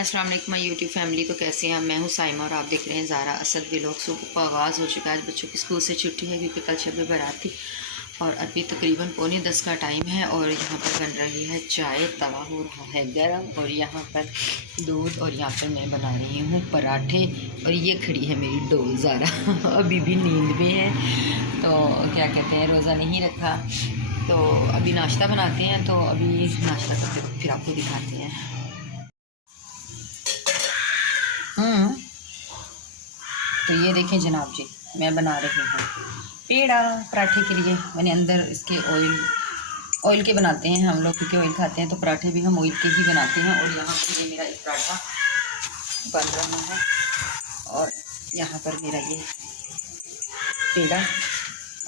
अस्सलाम वालेकुम my YouTube family. तो कैसे हैं? मैं हूं साइमा और आप देख रहे हैं ज़ारा असद व्लॉग। सुबह का आगाज़ हो चुका है। आज बच्चों की स्कूल से छुट्टी है क्योंकि कल शब बारात थी और अभी तकरीबन 9:45 का टाइम है। और यहाँ पर बन रही है चाय, तवा हो रहा है गर्म और यहाँ पर दूध और यहाँ पर मैं बना रही हूँ पराठे। और ये खड़ी है मेरी डोल ज़ारा अभी भी नींद में है। तो क्या कहते हैं, रोज़ा नहीं रखा। तो अभी नाश्ता बनाते हैं, तो अभी नाश्ता करते फिर आपको दिखाते हैं। तो ये देखें जनाब जी, मैं बना रही हूँ पेड़ा पराठे के लिए। मैंने अंदर इसके ऑयल के बनाते हैं हम लोग, क्योंकि ऑयल खाते हैं तो पराठे भी हम ऑयल के ही बनाते हैं। और यहाँ पर ये मेरा एक पराठा बन रहा है और यहाँ पर मेरा ये पेड़ा।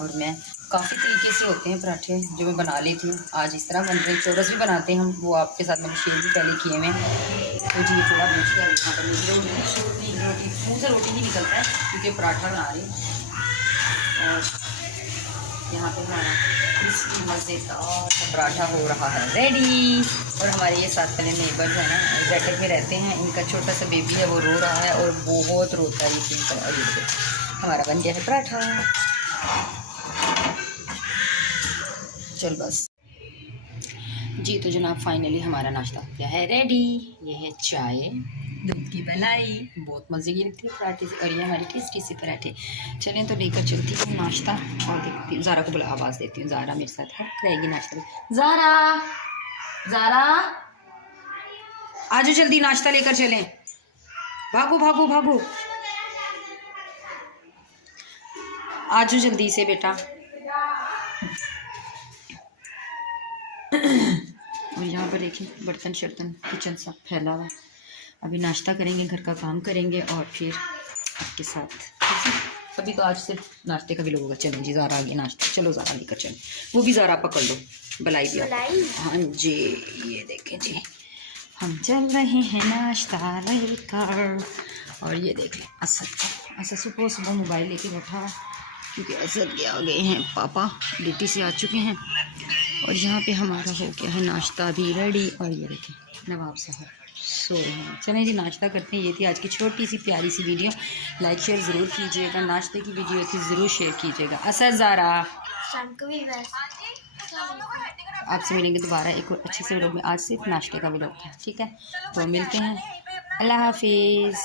और मैं काफ़ी तरीके से होते हैं पराठे जो मैं बना लेती हूँ। आज इस तरह बन रहे, चौरस भी बनाते हैं हम, वो आपके साथ मैंने शेयर भी पहले किए हैं। तो जी ये थोड़ा बच गया। यहाँ पर मेरी रोटी मुँह से रोटी नहीं निकलता है क्योंकि पराठा बना रही हूँ। और यहाँ पे हमारा क्रिस्पी मज़ेदार पराठा हो रहा है रेडी। और हमारे ये साथ वाले नेबर है ना, बैठक में रहते हैं, इनका छोटा सा बेबी है, वो रो रहा है और बहुत रोता है ये। और ये हमारा बन गया है पराठा। चल बस जी। तो जनाब फाइनली हमारा नाश्ता हो गया है रेडी। ये है चाय, दूध की मलाई, बहुत मज़े की लगती है पराठे से। और ये हमारे टेस्टी से पराठे। चलें तो लेकर चलती हूँ नाश्ता और देखती हूँ। ज़ारा को बुला आवाज़ देती हूँ, ज़ारा मेरे साथ हेल्प करेगी नाश्ता में। ज़ारा ज़ारा आजो जल्दी नाश्ता लेकर चलें। भागो भागो भागो, आजो जल्दी से बेटा। और यहाँ पर देखिए बर्तन शर्तन किचन सब फैला हुआ है। अभी नाश्ता करेंगे, घर का काम करेंगे और फिर आपके साथ। अभी तो आज सिर्फ नाश्ते का भी लोग होगा। चलें जी, ज़ारा आगे नाश्ता, चलो ज़ारा लेकर चलें। वो भी ज़ारा पकड़ लो, बलाई दिया। हाँ जी, ये देखें जी, हम चल रहे हैं नाश्ता लेकर। और ये देख लें असद सुबह सुबह मोबाइल लेके बैठा क्योंकि असद के आ गए हैं पापा, ड्यूटी से आ चुके हैं। और यहाँ पे हमारा हो गया है नाश्ता भी रेडी। और ये देखें नवाब साहब सो रहे हैं। चलें जी नाश्ता करते हैं। ये थी आज की छोटी सी प्यारी सी वीडियो। लाइक शेयर ज़रूर कीजिएगा। नाश्ते की वीडियो थी, ज़रूर शेयर कीजिएगा। असद ज़ारा आपसे मिलेंगे दोबारा एक और अच्छे से व्लॉग में। आज सिर्फ नाश्ते का व्लॉग था, ठीक है? तो मिलते हैं। अल्लाह हाफिज़।